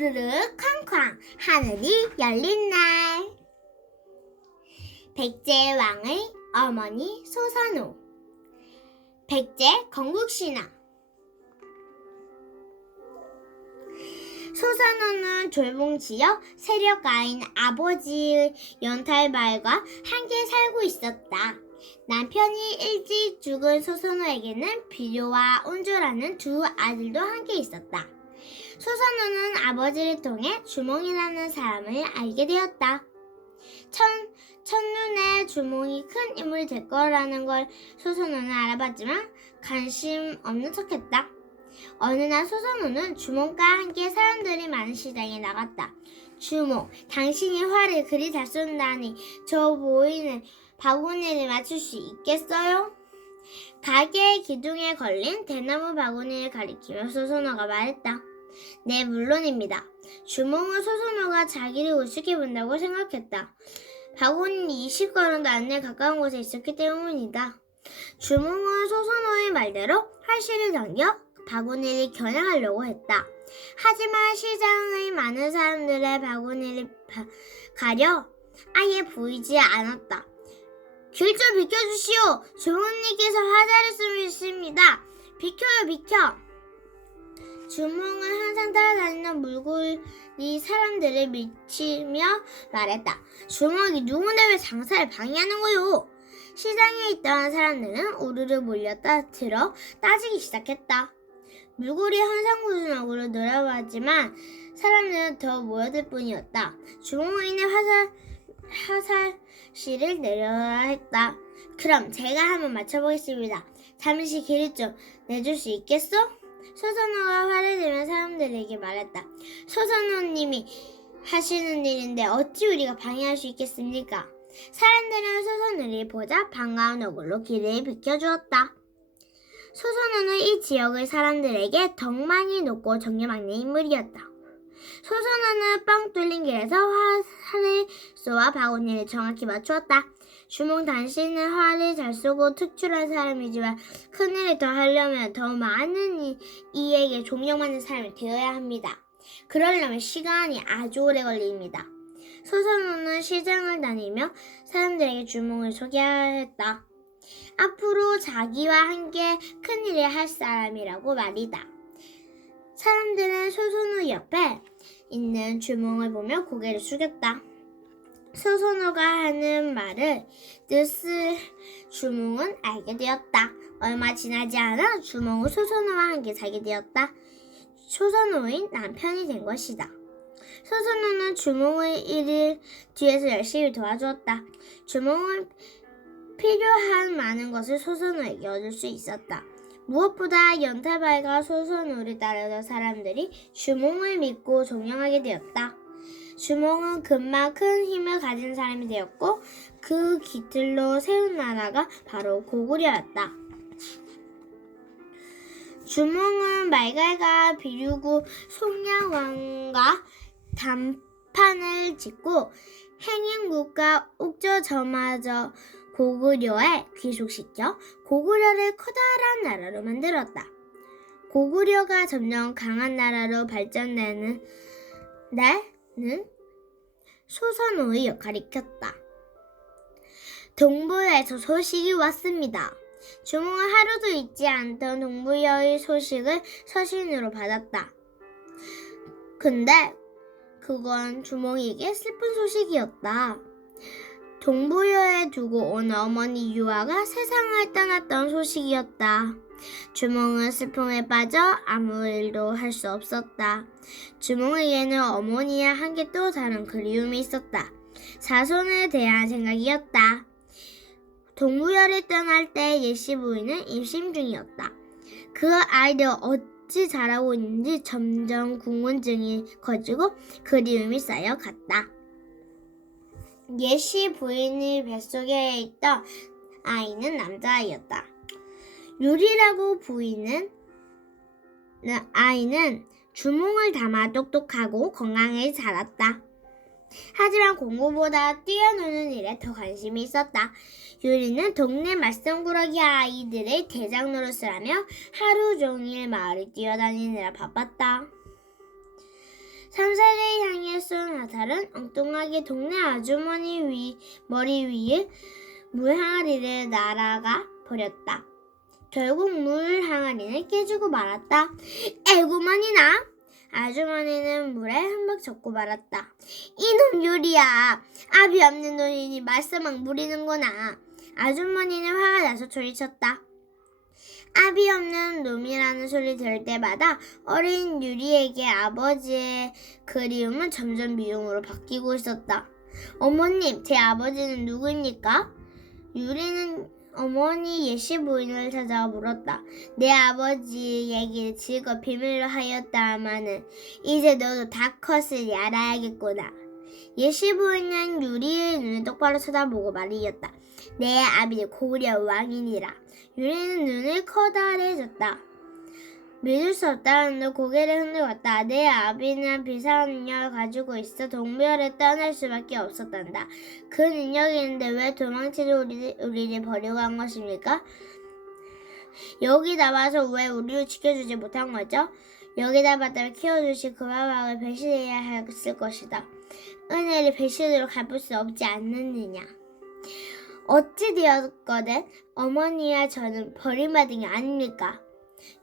우르르 쾅쾅 하늘이 열린 날. 백제 왕의 어머니 소선호. 백제 건국신화. 소선호는 졸봉 지역 세력가인 아버지의 연탈발과 함께 살고 있었다. 남편이 일찍 죽은 소선호에게는 비료와 온조라는 두 아들도 함께 있었다. 소선호는 아버지를 통해 주몽이라는 사람을 알게 되었다. 첫눈에 주몽이 큰 인물이 될 거라는 걸 소선호는 알아봤지만 관심 없는 척했다. 어느 날 소선호는 주몽과 함께 사람들이 많은 시장에 나갔다. 주몽, 당신이 활을 그리 잘 쏜다니 저 보이는 바구니를 맞출 수 있겠어요? 가게의 기둥에 걸린 대나무 바구니를 가리키며 소선호가 말했다. 네, 물론입니다. 주몽은 소선호가 자기를 우습게 본다고 생각했다. 바구니는 20걸음도 안내 가까운 곳에 있었기 때문이다. 주몽은 소선호의 말대로 활실을 당겨 바구니를 겨냥하려고 했다. 하지만 시장의 많은 사람들의 바구니를 가려 아예 보이지 않았다. 길 좀 비켜주시오. 주몽님께서 화살을 쏘십니다. 비켜요, 비켜. 주몽은 항상 따라다니는 물고기 사람들을 미치며 말했다. 주몽이 누군데 왜 장사를 방해하는 거요? 시장에 있던 사람들은 우르르 몰렸다 들어 따지기 시작했다. 물고기 환상구준 얼굴로 놀아봤지만 사람들은 더 모여들 뿐이었다. 주몽은 이내 화살실을 내려야 했다. 그럼 제가 한번 맞춰보겠습니다. 잠시 길을 좀 내줄 수 있겠어? 소선호가 화를 내며 사람들에게 말했다. 소선호님이 하시는 일인데 어찌 우리가 방해할 수 있겠습니까? 사람들은 소선호를 보자 반가운 얼굴로 길을 비켜주었다. 소선호는 이 지역의 사람들에게 덕망이 높고 정념망는 인물이었다. 소선호는 뻥 뚫린 길에서 활을 쏘아 바구니를 정확히 맞추었다. 주몽, 당신은 활을 잘 쏘고 특출한 사람이지만 큰일을 더 하려면 더 많은 이에게 존경받는 사람이 되어야 합니다. 그러려면 시간이 아주 오래 걸립니다. 소선호는 시장을 다니며 사람들에게 주몽을 소개했다. 앞으로 자기와 함께 큰일을 할 사람이라고 말이다. 사람들은 소선호 옆에 있는 주몽을 보며 고개를 숙였다. 소선호가 하는 말을 뜻을 주몽은 알게 되었다. 얼마 지나지 않아 주몽은 소선호와 함께 살게 되었다. 소선호의 남편이 된 것이다. 소선호는 주몽의 일을 뒤에서 열심히 도와주었다. 주몽은 필요한 많은 것을 소선호에게 얻을 수 있었다. 무엇보다 연타발과 소선호를 따르던 사람들이 주몽을 믿고 존경하게 되었다. 주몽은 금방 큰 힘을 가진 사람이 되었고 그 깃들로 세운 나라가 바로 고구려였다. 주몽은 말갈과 비류구 송량왕과 담판을 짓고 행인국가 옥저저마저 고구려에 귀속시켜 고구려를 커다란 나라로 만들었다. 고구려가 점점 강한 나라로 발전되는 데는 소선호의 역할이 컸다. 동부여에서 소식이 왔습니다. 주몽은 하루도 잊지 않던 동부여의 소식을 서신으로 받았다. 근데 그건 주몽에게 슬픈 소식이었다. 동부여에 두고 온 어머니 유아가 세상을 떠났던 소식이었다. 주몽은 슬픔에 빠져 아무 일도 할 수 없었다. 주몽에게는 어머니와 함께 또 다른 그리움이 있었다. 자손에 대한 생각이었다. 동부여를 떠날 때 예시 부인은 임신 중이었다. 그 아이들 어찌 자라고 있는지 점점 궁금증이 커지고 그리움이 쌓여갔다. 예시 부인의 뱃속에 있던 아이는 남자아이였다. 유리라고 부이는 아이는 주몽을 닮아 똑똑하고 건강하게 자랐다. 하지만 공부보다 뛰어노는 일에 더 관심이 있었다. 유리는 동네 말썽꾸러기 아이들의 대장 노릇을 하며 하루 종일 마을을 뛰어다니느라 바빴다. 3살을 향해 쏜 화살은 엉뚱하게 동네 아주머니 머리 위에 물 항아리를 날아가 버렸다. 결국 물 항아리는 깨지고 말았다. 에고만이나! 아주머니는 물에 흠뻑 젖고 말았다. 이놈 유리야! 압이 없는 노인이 말썽만 부리는구나. 아주머니는 화가 나서 소리쳤다. 압이 없는 놈이라는 소리 들을 때마다 어린 유리에게 아버지의 그리움은 점점 미움으로 바뀌고 있었다. 어머님, 제 아버지는 누구입니까? 유리는 어머니 예시 부인을 찾아가 물었다. 내 아버지 얘기를 즐거 비밀로 하였다마는 이제 너도 다 컸으니 알아야겠구나. 예시 부인은 유리의 눈을 똑바로 쳐다보고 말이었다. 내 아비는 고구려 왕이니라. 유리는 눈을 커다래졌다. 믿을 수 없다는 듯 고개를 흔들었다. 내 아비는 비상한 능력을 가지고 있어 동별에 떠날 수밖에 없었단다. 그 능력이 있는데 왜 도망치러 우리를 버리고 한 것입니까? 여기다 와서 왜 우리를 지켜주지 못한 거죠? 여기다 받들어 키워주시 그 바박을 배신해야 했을 것이다. 은혜를 배신으로 갚을 수 없지 않느냐. 어찌 되었거든 어머니와 저는 버림받은 게 아닙니까?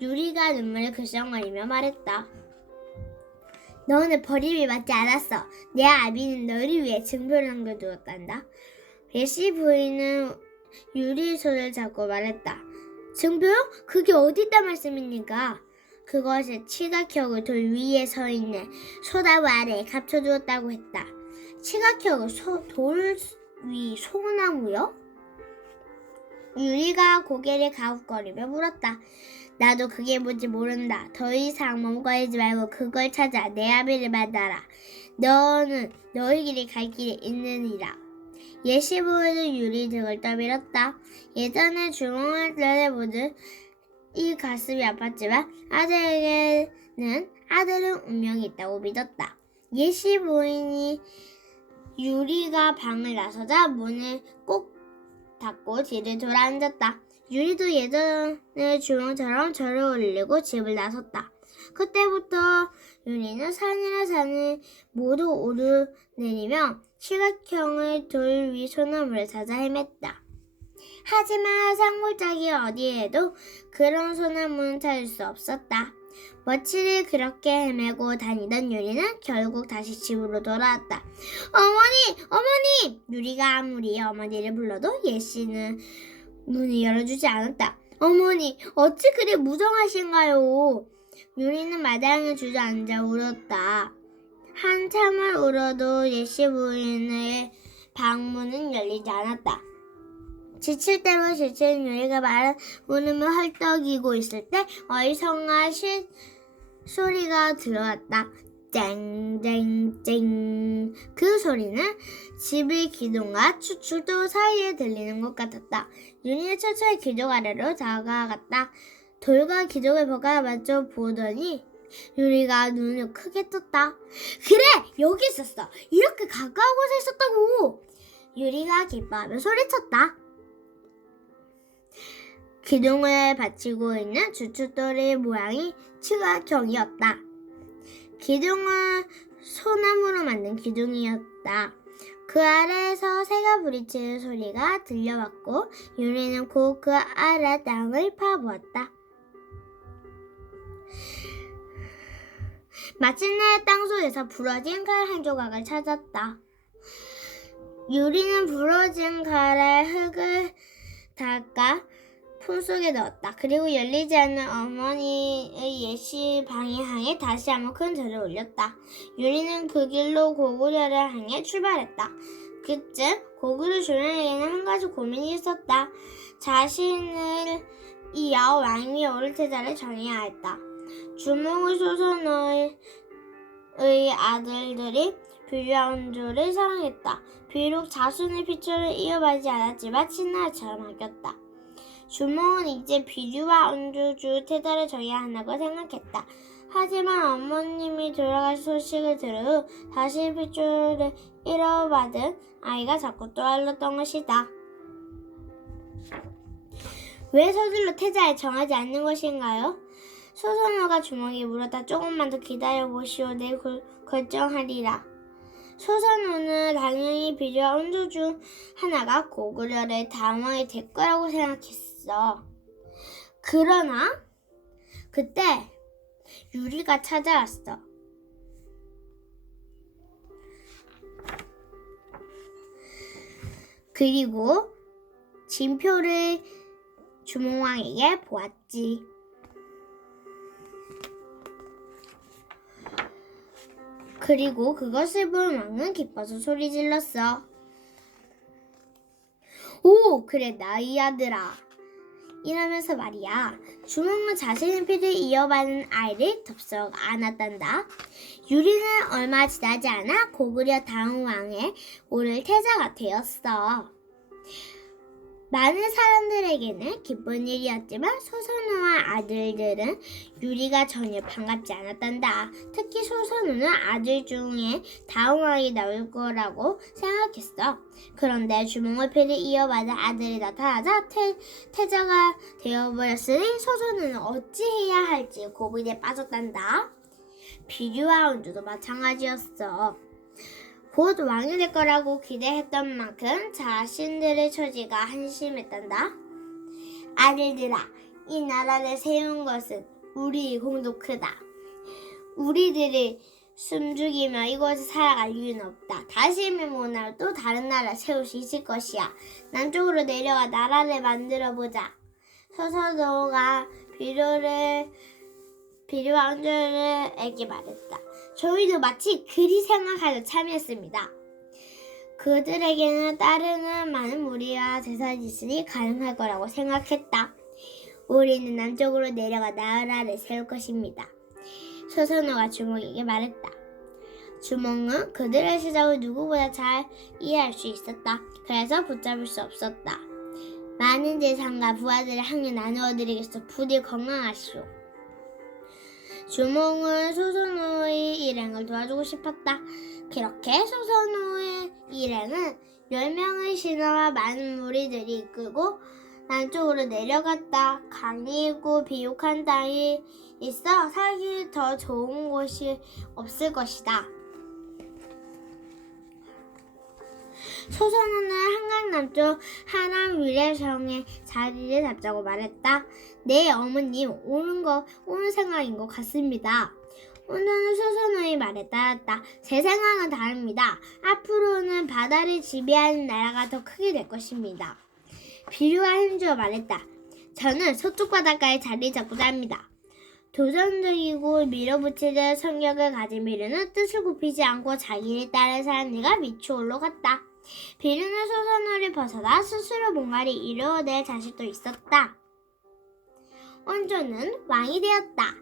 유리가 눈물을 글썽거리며 말했다. 너는 버림이 맞지 않았어. 내 아비는 너를 위해 증표를 남겨두었단다. 예시 부인은 유리의 손을 잡고 말했다. 증표요? 그게 어디 있단 말씀입니까? 그것을 칠각형을 돌 위에 서 있는 소나무 아래에 감춰두었다고 했다. 칠각형을 돌 위 소나무요? 유리가 고개를 가웃거리며 물었다. 나도 그게 뭔지 모른다. 더 이상 멈거리지 말고 그걸 찾아 내 아비를 만나라. 너는 너의 길이 갈 길이 있느니라. 예시부에는 유리 등을 떠밀었다. 예전에 주몽을 내려보듯 이 가슴이 아팠지만 아들은 운명이 있다고 믿었다. 예시 부인이 유리가 방을 나서자 문을 꼭 닫고 뒤를 돌아앉았다. 유리도 예전의 주몽처럼 절을 올리고 집을 나섰다. 그때부터 유리는 산이나 산을 모두 오르내리며 칠각형의 돌 위 소나무를 찾아 헤맸다. 하지만 산골짜기 어디에도 그런 소나무는 찾을 수 없었다. 며칠을 그렇게 헤매고 다니던 유리는 결국 다시 집으로 돌아왔다. 어머니! 유리가 아무리 어머니를 불러도 예씨는 문을 열어주지 않았다. 어머니, 어찌 그리 무정하신가요? 유리는 마당에 주저앉아 울었다. 한참을 울어도 예씨 부인의 방문은 열리지 않았다. 지칠 대로 지친 유리가 말은 웃으며 헐떡이고 있을 때 어리석은 소리가 들어왔다. 쨍쨍쨍. 그 소리는 집의 기둥과 추출도 사이에 들리는 것 같았다. 유리는 천천히 기둥 아래로 다가갔다. 돌과 기둥을 번갈아 맞춰 보더니 유리가 눈을 크게 떴다. 그래! 여기 있었어! 이렇게 가까운 곳에 있었다고! 유리가 기뻐하며 소리쳤다. 기둥을 받치고 있는 주춧돌의 모양이 칠각형이었다. 기둥은 소나무로 만든 기둥이었다. 그 아래에서 새가 부리치는 소리가 들려왔고 유리는 곧 그 아래 땅을 파보았다. 마침내 땅속에서 부러진 칼 한 조각을 찾았다. 유리는 부러진 칼에 흙을 닦아 품속에 넣었다. 그리고 열리지 않는 어머니의 예시 방에 향해 다시 한번 큰 절을 올렸다. 유리는 그 길로 고구려를 향해 출발했다. 그쯤 고구려 주인에게는 한 가지 고민이 있었다. 자신을 이어 왕 위에 오를 태자를 정해야 했다. 주몽의 소선의 아들들이 비류왕조를 사랑했다. 비록 자손의 피줄을 이어받지 않았지만 친아처럼 아꼈다. 주몽은 이제 비류와 언주주 태자를 정해야 한다고 생각했다. 하지만 어머님이 돌아가신 소식을 들은 후 다시 핏줄을 잃어받은 아이가 자꾸 떠올랐던 것이다. 왜 서둘러 태자를 정하지 않는 것인가요? 소선호가 주몽에게 물었다. 조금만 더 기다려보시오. 내 결정하리라. 소선호는 당연히 비주와 원조 중 하나가 고구려를 다음 왕이 될 거라고 생각했어. 그러나 그때 유리가 찾아왔어. 그리고 진표를 주몽왕에게 보았지. 그리고 그것을 본 왕은 기뻐서 소리 질렀어. 오, 그래, 나의 아들아. 이러면서 말이야. 주몽은 자신의 피를 이어받는 아이를 덥석 안았단다. 유리는 얼마 지나지 않아 고구려 다음 왕에 오를 태자가 되었어. 많은 사람들에게는 기쁜 일이었지만 소선호와 아들들은 유리가 전혀 반갑지 않았단다. 특히 소선호는 아들 중에 다음 왕이 나올 거라고 생각했어. 그런데 주몽의 피를 이어받은 아들이 나타나자 태자가 되어버렸으니 소선호는 어찌해야 할지 고민에 빠졌단다. 비류와 원조도 마찬가지였어. 곧 왕이 될 거라고 기대했던 만큼 자신들의 처지가 한심했단다. 아들들아, 이 나라를 세운 것은 우리의 공도 크다. 우리들이 숨죽이며 이곳에 살아갈 이유는 없다. 다시는 못하면 또 다른 나라 세울 수 있을 것이야. 남쪽으로 내려가 나라를 만들어보자. 서서도가 비류와 원조에게 말했다. 저희도 마치 그리 생각하여 참여했습니다. 그들에게는 따르는 많은 무리와 재산이 있으니 가능할 거라고 생각했다. 우리는 남쪽으로 내려가 나라를 세울 것입니다. 소선호가 주몽에게 말했다. 주몽은 그들의 시작을 누구보다 잘 이해할 수 있었다. 그래서 붙잡을 수 없었다. 많은 재산과 부하들을 한 개 나누어 드리겠소. 부디 건강하시오. 주몽은 소선호의 일행을 도와주고 싶었다. 그렇게 소선호의 일행은 10명의 신하와 많은 무리들이 이끌고 남쪽으로 내려갔다. 강이 있고 비옥한 땅이 있어 살기 더 좋은 곳이 없을 것이다. 소선호는 한강 남쪽 하남 위례성에 자리를 잡자고 말했다. 네, 어머님, 오는 생각인 것 같습니다. 원조는 소선호의 말에 따랐다. 제 생각은 다릅니다. 앞으로는 바다를 지배하는 나라가 더 크게 될 것입니다. 비류와 행주가 말했다. 저는 서쪽 바닷가에 자리 잡고자 합니다. 도전적이고 밀어붙이는 성격을 가진 비류는 뜻을 굽히지 않고 자기를 따른 사람들과 미추홀로 갔다. 비류는 소선호를 벗어나 스스로 뭔가를 이루어낼 자식도 있었다. 원조는 왕이 되었다.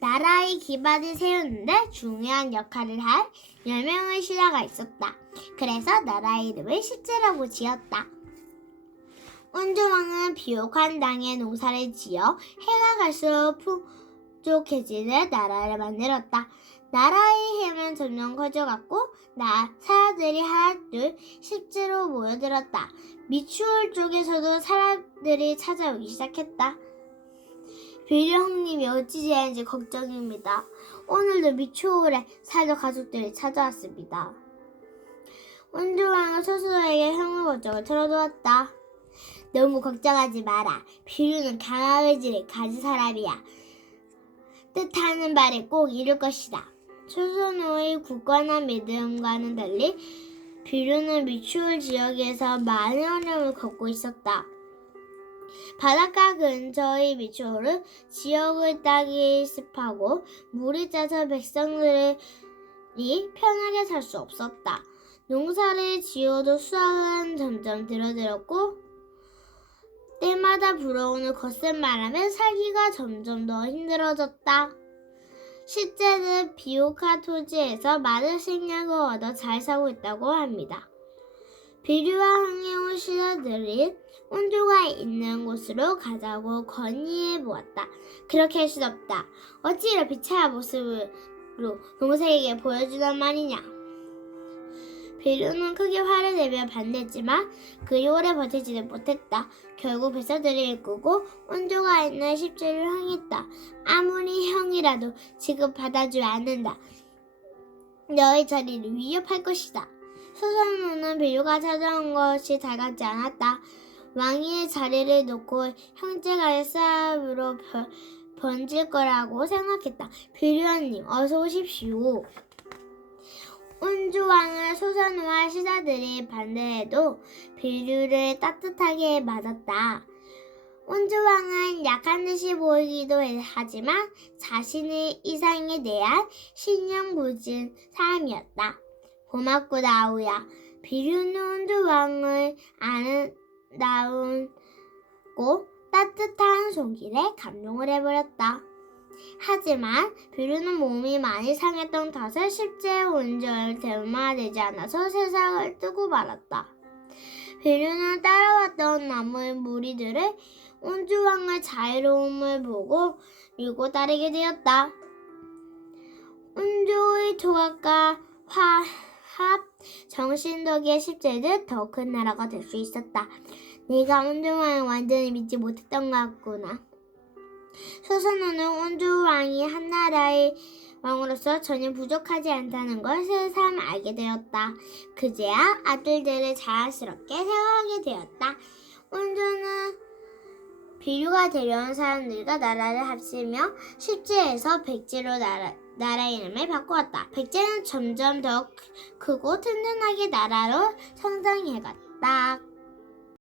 나라의 기반을 세우는데 중요한 역할을 할 10명의 신하가 있었다. 그래서 나라의 이름을 십제라고 지었다. 원조왕은 비옥한 땅에 농사를 지어 해가 갈수록 풍족해지는 나라를 만들었다. 나라의 힘은 점점 커져갔고 사람들이 하나둘 십제로 모여들었다. 미추홀 쪽에서도 사람들이 찾아오기 시작했다. 비류 형님이 어찌 지내는지 걱정입니다. 오늘도 미추홀에 살던 가족들이 찾아왔습니다. 원조왕은 소선호에게 형의 걱정을 털어놓았다. 너무 걱정하지 마라. 비류는 강한 의지를 가진 사람이야. 뜻하는 바를 꼭 이룰 것이다. 소선호의 굳건한 믿음과는 달리 비류는 미추홀 지역에서 많은 어려움을 겪고 있었다. 바닷가 근처의 미추홀은 지역을 따기 습하고 물이 짜서 백성들이 편하게 살 수 없었다. 농사를 지어도 수확은 점점 줄어들었고 때마다 불어오는 거센 바람에 살기가 점점 더 힘들어졌다. 십제는 비옥한 토지에서 많은 식량을 얻어 잘 살고 있다고 합니다. 비류와 항해 온 신하들이 원조가 있는 곳으로 가자고 건의해 보았다. 그렇게 할 수 없다. 어찌 이런 비참한 모습으로 동생에게 보여주단 말이냐. 비류는 크게 화를 내며 반대했지만 그리 오래 버티지는 못했다. 결국 백성들이 이끌고 원조가 있는 십제를 향했다. 아무리 형이라도 지금 받아주지 않는다. 너의 자리를 위협할 것이다. 소선호는 비류가 찾아온 것이 달갑지 않았다. 왕위의 자리를 놓고 형제간의 싸움으로 번질 거라고 생각했다. 비류님, 어서 오십시오. 온주왕은 소선호와 시사들이 반대해도 비류를 따뜻하게 맞았다. 온주왕은 약한 듯이 보이기도 하지만 자신의 이상에 대한 신념 굳은 사람이었다. 고맙구나, 아우야. 비류는 온주왕의 아름다운고 따뜻한 손길에 감동을 해버렸다. 하지만 비류는 몸이 많이 상했던 탓에 쉽게 온전히 대마되지 않아서 세상을 뜨고 말았다. 비류는 따라왔던 나무의 무리들을 온주왕의 자유로움을 보고 밀고 따르게 되었다. 온주의 조각과 화합, 정신 덕에 십제듯 더 큰 나라가 될 수 있었다. 네가 온주왕을 완전히 믿지 못했던 것 같구나. 소선호는 온주왕이 한 나라의 왕으로서 전혀 부족하지 않다는 걸 새삼 알게 되었다. 그제야 아들들을 자연스럽게 세워하게 되었다. 온주는 비류가 데려온 사람들과 나라를 합치며 십지에서 백지로 나라 이름을 바꾸었다. 백제는 점점 더 크고 튼튼하게 나라로 성장해갔다.